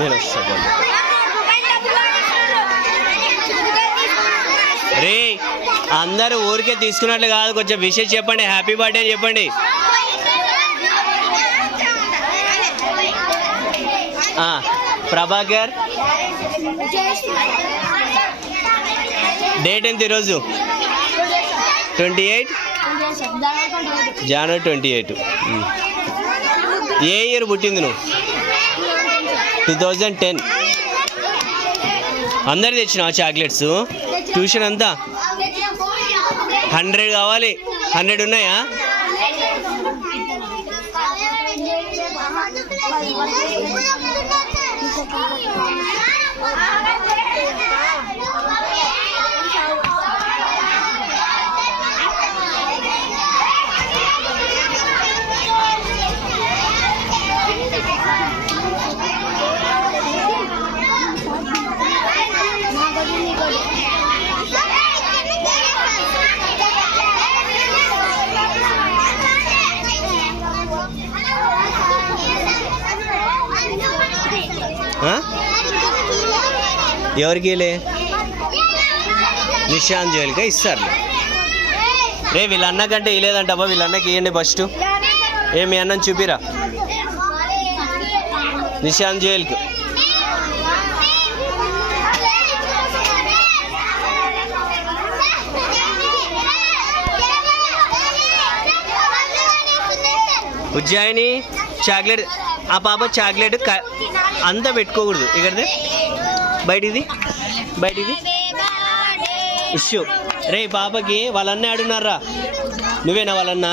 నేను వస్తాను రే. అందరూ ఊరికే తీసుకున్నట్లు కాదు, కొంచెం విషయం చెప్పండి. హ్యాపీ బర్త్డే అని చెప్పండి. ప్రభాకర్ డేట్ ఎంత ఈరోజు? 28 జనవరి 28. ఏ ఇయర్ పుట్టింది నువ్వు? 2010. అందరు తెచ్చినావా చాక్లెట్స్? ట్యూషన్ అంతా 100 కావాలి. 100 ఉన్నాయా? ఎవరికి నిశాంత్ జోయల్గా ఇస్తారు. రే వీళ్ళ అన్న కంటే ఇలేదంటబ్బా, వీళ్ళ అన్నకి ఇవ్వండి ఫస్ట్. మీ అన్నని చూపిరా నిశాంత్ జోయల్కి. ఉజ్జాయిని చాక్లెట్, ఆ పాప చాక్లెట్ అంతా పెట్టుకోకూడదు. ఇక్కడది బయటిది ఇష్యూ. రే పాపకి వాళ్ళన్న ఆడున్నారా? నువ్వేనా వాళ్ళన్నా?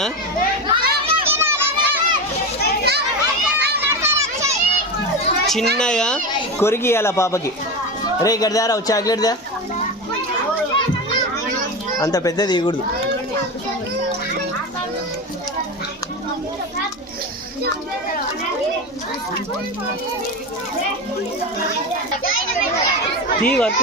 చిన్నగా కొరికి ఇవ్వాల పాపకి. రే ఇక్కడ దారా చాక్లెట్ దా, అంత పెద్దది ఇవ్వకూడదు. వర్క్